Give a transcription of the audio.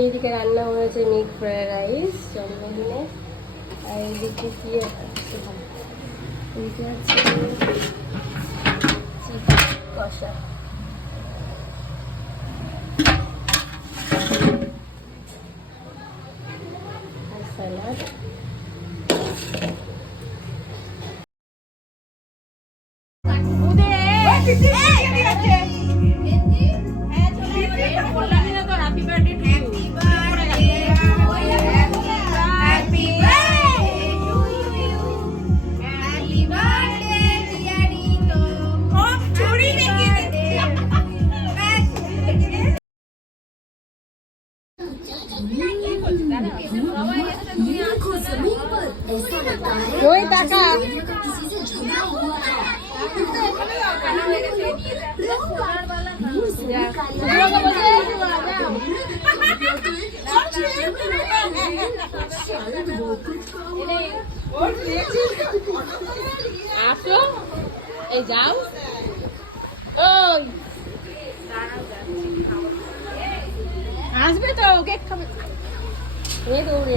এইদিকে রান্না হয়েছে মিক্স ফ্রাইড রাইস জন্মদিনে। আর এইদিকে কি এইদিকে আছে চিকেন কষা। আর স্যালাড। ওই টাকা আসো এই যাও ওই আসবে তো কেক খাবে দৌড়ে